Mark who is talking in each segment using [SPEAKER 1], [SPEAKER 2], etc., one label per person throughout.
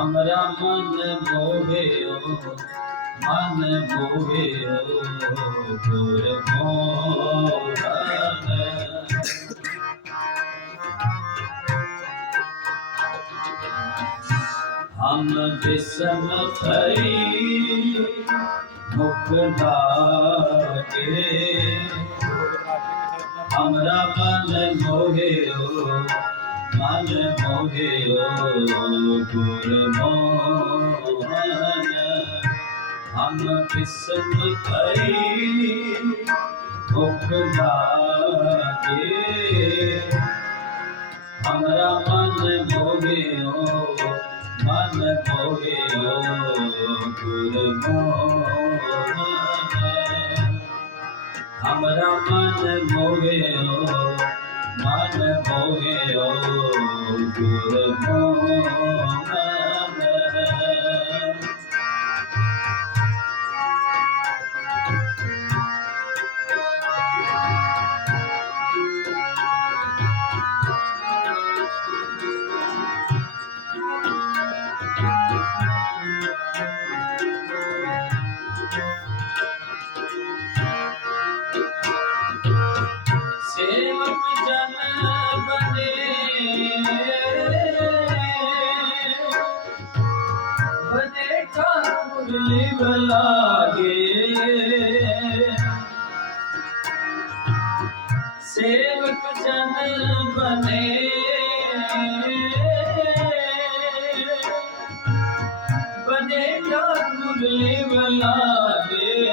[SPEAKER 1] ਅਮਰਾ ਮਨ ਮੋਹਿਓ ਮਨ ਮੋਹਿਓ ਗੁਰ ਮੋਹਨ। ਹਮ ਬਿਸਮ ਫਰੀ ਮੁਖ ਲਾਗੇ ਅਮਰਾ ਮਨ ਮੋਹਿਓ ਮਨ ਮੋਹਿਓ ਗੁਰਮੋਹਨ। ਹਮ ਕਿਸਮ ਭਈ ਭੁਖ ਲਾਗੇ। ਹਮਰਾ ਮਨ ਮੋਹਿਓ ਮਨ ਮੋਹਿਓ ਗੁਰਮੋਹਨ। ਹਮਰਾ ਮਨ ਮੋਹਿਓ ਮਨ ਮੋਹਿਓ good. ਲਿਵ ਲਾਗੇ ਸੇਵਕ ਜਨ ਬਨੇ ਬਨੇ ਠਾਕੁਰ ਲਿਵ ਲਾਗੇ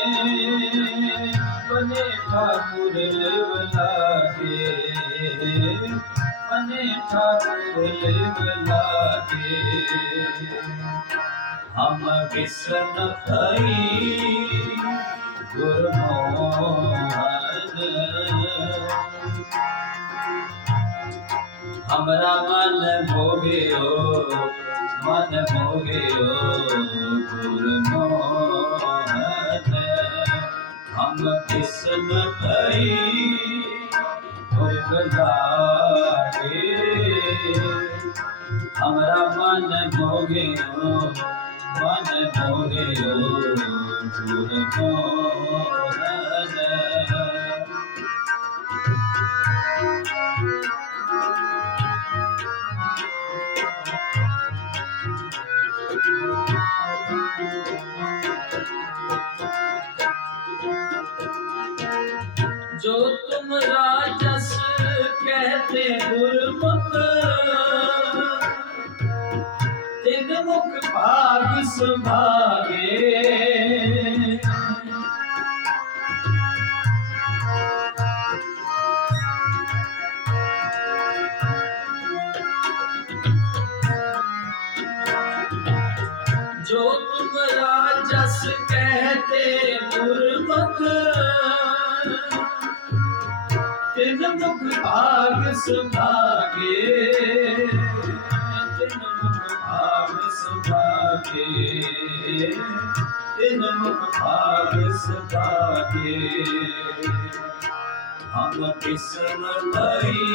[SPEAKER 1] ਬਨੇ ਠਾਕੁਰ ਲਿਵ ਲਾਗੇ ਬਨੇ ਠਾਕੁਰ ਲਿਵ ਲਾਗੇ ਹਮ ਬਿਸਨ ਭਈ ਗੁਰਮੋਹਨ। ਹਮਰਾ ਮਨ ਮੋਹਿਓ ਮਨ ਮੋਹਿਓ, ਗੁਰਮੋਹਨ। ਹਮ ਬਿਸਨ ਭਈ ਭੁਖਦਾਰੇ ਹਮਰਾ ਮਨ ਮੋਹਿਓ मन मोहियो मन मोहियो गुरमोहन जो तुम राजस कहते गुरमुख ਮੁਖ ਭਾਗ ਸੁਭਾਗੇ। ਜੋ ਤੁਮਰਾ ਜਸ ਕਹਤੇ ਮੁਰਮਤ ਤਿਨ ਮੁਖ ਭਾਗ ਸੁਭਾਗੇ। ਤਿਨ ਮੁਖ ਲਾਗੇ ਤੇ ਨਮਕ ਭਾਗ ਸਤਾਗੇ ਹਮ ਕਿਸਨ ਪਰੀ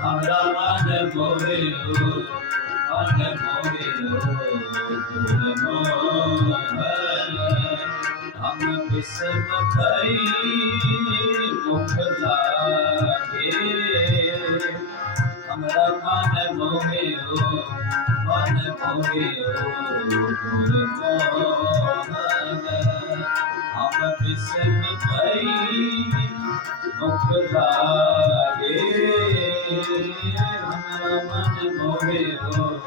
[SPEAKER 1] ਹਮਾਰਾ ਮਨ ਮੋਹਿਓ ਮਨ ਮੋਹਿਓ ਤੁਮ ਮੋਹਨ ਹਮ ਕਿਸਨ ਪਰੀ ਮੁਖ ਲਾਗੇ ਮੇਰਾ ਮਨ ਮੋਹਿਓ ਮਨ ਮੋਹਿਓ ਗੁਰ ਮੋਹਨ ਆਪ ਬਿਸਨ ਪਈ ਮੁਖ ਲਾਗੇ ਮੇਰਾ ਮਨ ਮੋਹਿਓ